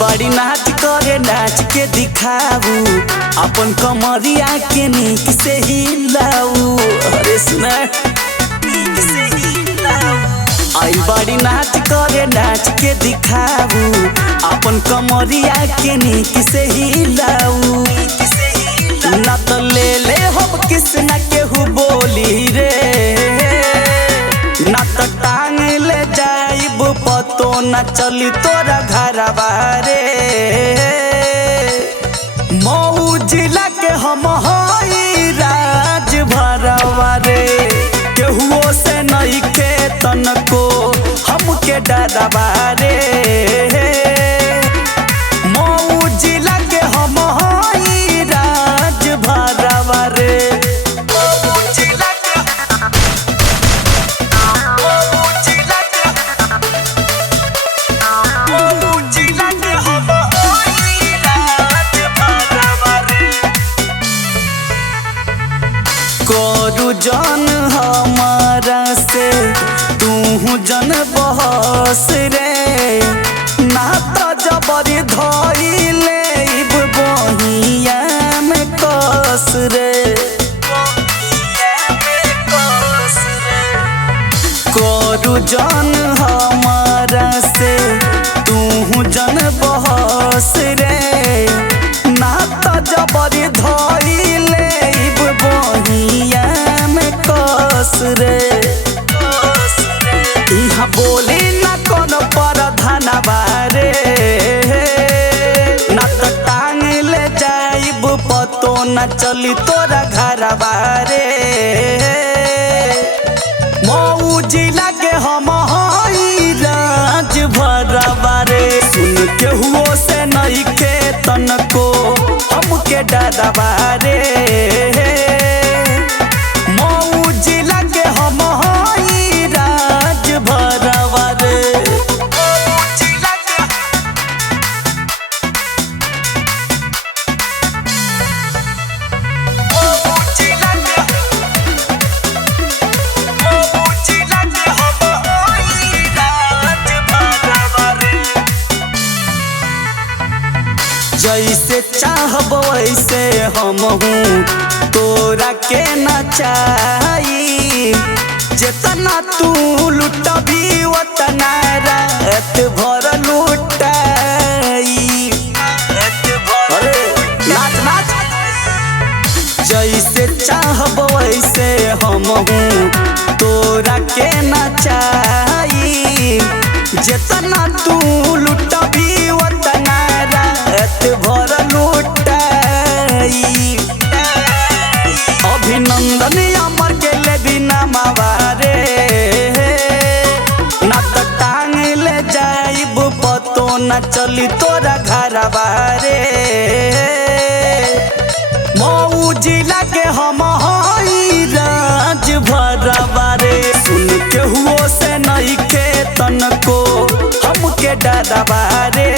बड़ी नाच करे नाच के दिखाऊ अपन कमरिया के नीक से हिलाऊ। अरे सुना आई बड़ी नाच करे नाच के दिखाऊ अपन कमरिया के नीक से हिलाऊ। ना तो ले ले हो किसना केहू बोली रे, ना तो टांग ले जाइब पतो ना चली तोरा घरवा रे। मऊ जिला के हम हई राज भरवा रे, केहुओ से नहीं के तनको हमके डरवा रे। मऊ जिला के हम हई राज भरवा रे। करू जन हमारा से तू जन बहस रे, ना तो जबरी धइले बहिया में कस रे। करू जन हमारा से तू जन बहस रे, ना तो जबरी धइले बहिया में कस रे। इहाँ बोली ना कोनो परधनवा रे, ना तो टांग ले जाइब पतो ना चली तोरा घरवा रे। मऊ जिला के हम हई राज भरवा रे, सुन केहुओ से नहीं के तनको हमके डरवा रे। मऊ जिला के हम हई राज भरवा रे। जैसे चाहब वैसे हम हूँ तोरा के नचाई, जितना तू लुटबी उतना रात भर लुटाई। अरे नाच नाच, जैसे चाहब वैसे हम हूँ तोरा के नचाई, जितना तू लुटबी उतना रात भर लुटाई। अभिनंदन अमर के ले बिना मावारे, ना तो टांग ले जाइब पतो ना चली तोरा घरवा रे। मऊ जिला के हम हई राज भरवा रे, सुन केहुओ से नहीं के तनको हमके डरवा रे।